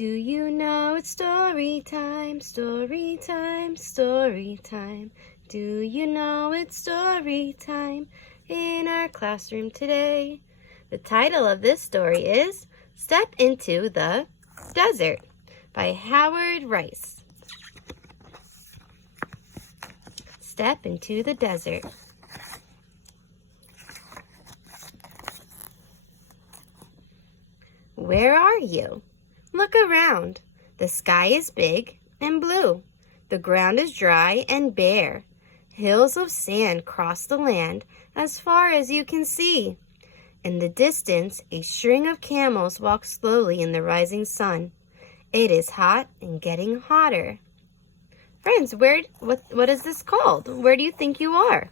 Do you know it's story time, story time, story time? Do you know it's story time in our classroom today? The title of this story is Step into the Desert by Howard Rice. Step into the desert. Where are you? Look around. The sky is big and blue. The ground is dry and bare. Hills of sand cross the land as far as you can see. In the distance, a string of camels walk slowly in the rising sun. It is hot and getting hotter. Friends, what is this called? Where do you think you are?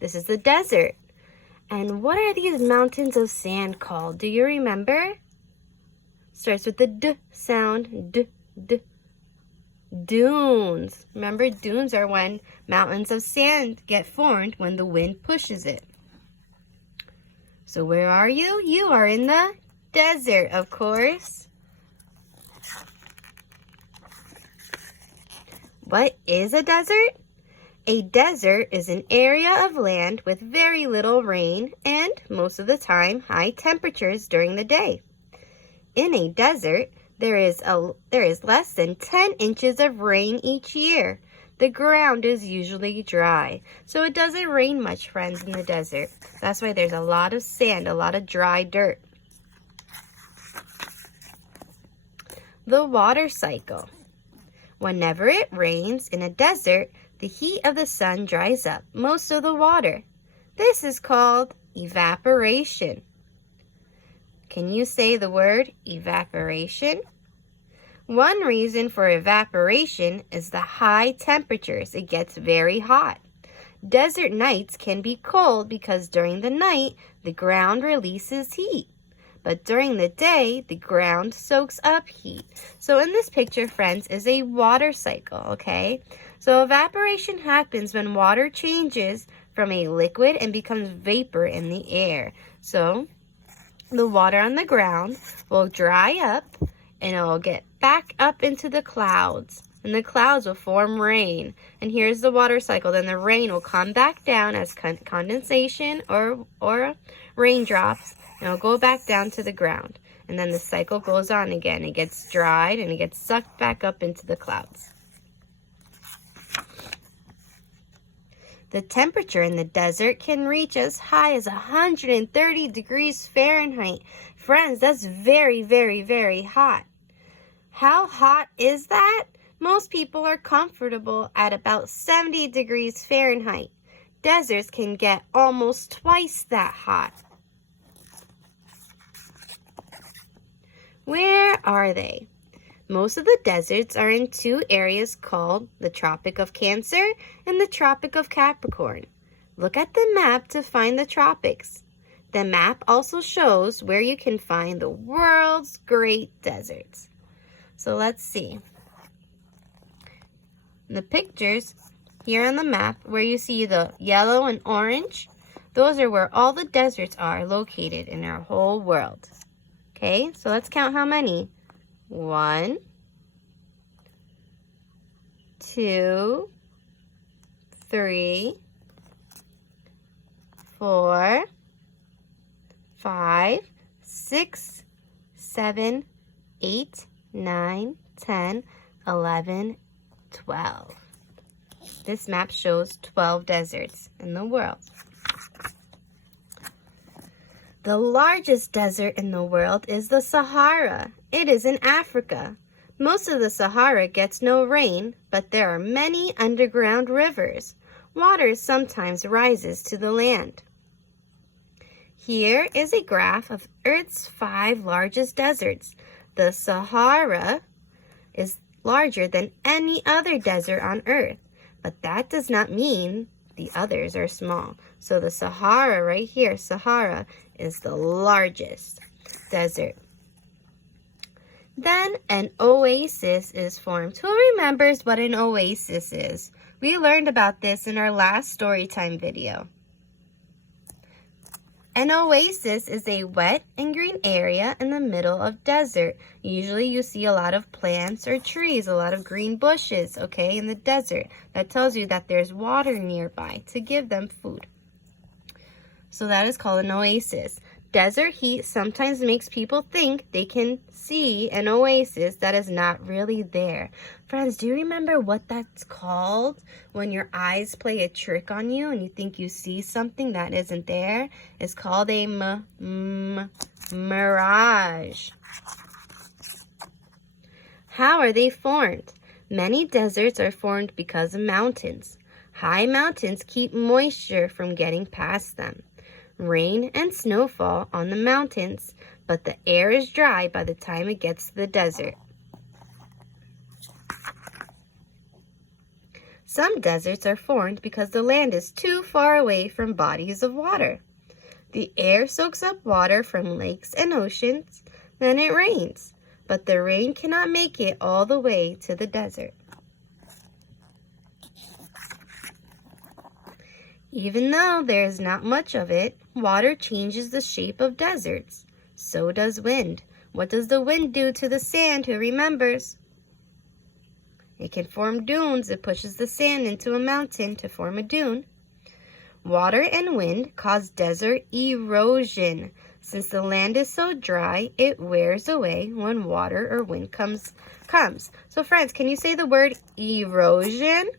This is the desert. And what are these mountains of sand called? Do you remember? Starts with the D sound. D. Dunes. Remember, dunes are when mountains of sand get formed when the wind pushes it. So where are you? You are in the desert, of course. What is a desert? A desert is an area of land with very little rain and, most of the time, high temperatures during the day. In a desert, there is less than 10 inches of rain each year. The ground is usually dry, so it doesn't rain much, friends, in the desert. That's why there's a lot of sand, a lot of dry dirt. The water cycle. Whenever it rains in a desert, the heat of the sun dries up most of the water. This is called evaporation. Can you say the word evaporation? One reason for evaporation is the high temperatures. It gets very hot. Desert nights can be cold because during the night, the ground releases heat. But during the day, the ground soaks up heat. So in this picture, friends, is a water cycle, okay? So evaporation happens when water changes from a liquid and becomes vapor in the air. So the water on the ground will dry up and it will get back up into the clouds. And the clouds will form rain. And here's the water cycle. Then the rain will come back down as condensation or raindrops. And it'll go back down to the ground. And then the cycle goes on again. It gets dried and it gets sucked back up into the clouds. The temperature in the desert can reach as high as 130 degrees Fahrenheit. Friends, that's very, very, very hot. How hot is that? Most people are comfortable at about 70 degrees Fahrenheit. Deserts can get almost twice that hot. Where are they? Most of the deserts are in two areas called the Tropic of Cancer and the Tropic of Capricorn. Look at the map to find the tropics. The map also shows where you can find the world's great deserts. So let's see. The pictures here on the map where you see the yellow and orange, those are where all the deserts are located in our whole world. Okay, so let's count how many. 1, 2, 3, 4, 5, 6, 7, 8, 9, 10, 11, 12. This map shows 12 deserts in the world. The largest desert in the world is the Sahara. It is in Africa. Most of the Sahara gets no rain, but there are many underground rivers. Water sometimes rises to the land. Here is a graph of Earth's 5 largest deserts. The Sahara is larger than any other desert on Earth, but that does not mean the others are small. So the Sahara right here, Sahara, is the largest desert. Then an oasis is formed. Who remembers what an oasis is? We learned about this in our last story time video. An oasis is a wet and green area in the middle of desert. Usually you see a lot of plants or trees, a lot of green bushes, okay, in the desert. That tells you that there's water nearby to give them food. So that is called an oasis. Desert heat sometimes makes people think they can see an oasis that is not really there. Friends, do you remember what that's called? When your eyes play a trick on you and you think you see something that isn't there? It's called a mirage. How are they formed? Many deserts are formed because of mountains. High mountains keep moisture from getting past them. Rain and snow fall on the mountains, but the air is dry by the time it gets to the desert. Some deserts are formed because the land is too far away from bodies of water. The air soaks up water from lakes and oceans, then it rains, but the rain cannot make it all the way to the desert. Even though there is not much of it, water changes the shape of deserts. So does wind. What does the wind do to the sand? Who remembers? It can form dunes. It pushes the sand into a mountain to form a dune. Water and wind cause desert erosion. Since the land is so dry, it wears away when water or wind comes. So friends, can you say the word erosion?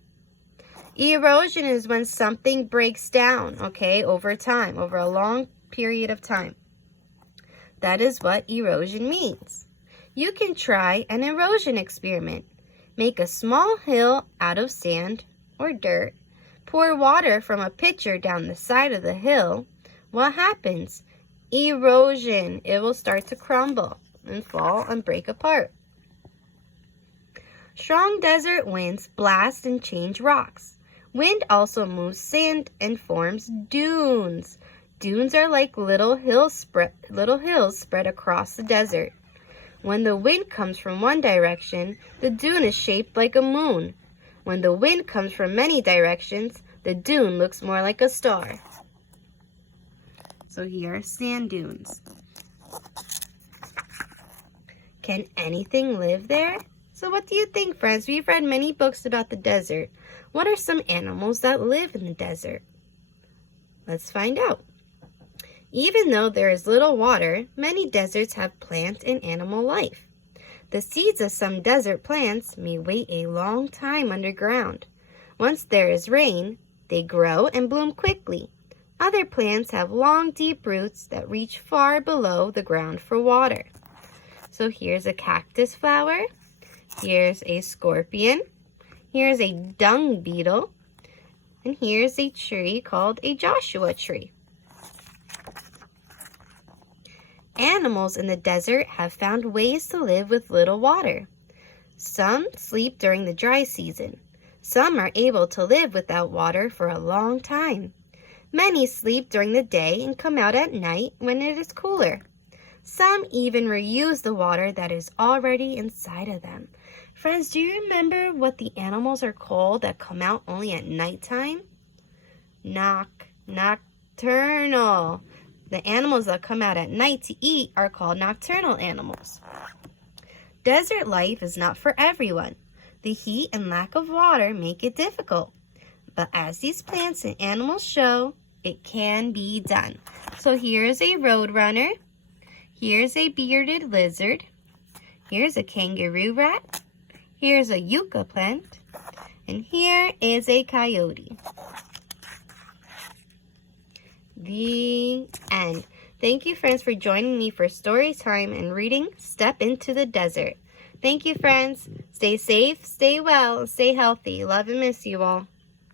Erosion is when something breaks down, okay, over time, over a long period of time. That is what erosion means. You can try an erosion experiment. Make a small hill out of sand or dirt. Pour water from a pitcher down the side of the hill. What happens? Erosion. It will start to crumble and fall and break apart. Strong desert winds blast and change rocks. Wind also moves sand and forms dunes. Dunes are like little hills spread across the desert. When the wind comes from one direction, the dune is shaped like a moon. When the wind comes from many directions, the dune looks more like a star. So here are sand dunes. Can anything live there? So what do you think, friends? We've read many books about the desert. What are some animals that live in the desert? Let's find out. Even though there is little water, many deserts have plant and animal life. The seeds of some desert plants may wait a long time underground. Once there is rain, they grow and bloom quickly. Other plants have long, deep roots that reach far below the ground for water. So here's a cactus flower. Here's a scorpion. Here's a dung beetle. And here's a tree called a Joshua tree. Animals in the desert have found ways to live with little water. Some sleep during the dry season. Some are able to live without water for a long time. Many sleep during the day and come out at night when it is cooler. Some even reuse the water that is already inside of them. Friends, do you remember what the animals are called that come out only at nighttime? Nocturnal. The animals that come out at night to eat are called nocturnal animals. Desert life is not for everyone. The heat and lack of water make it difficult. But as these plants and animals show, it can be done. So here's a roadrunner. Here's a bearded lizard. Here's a kangaroo rat. Here's a yucca plant. And here is a coyote. The end. Thank you, friends, for joining me for story time and reading Step into the Desert. Thank you, friends. Stay safe, stay well, and stay healthy. Love and miss you all.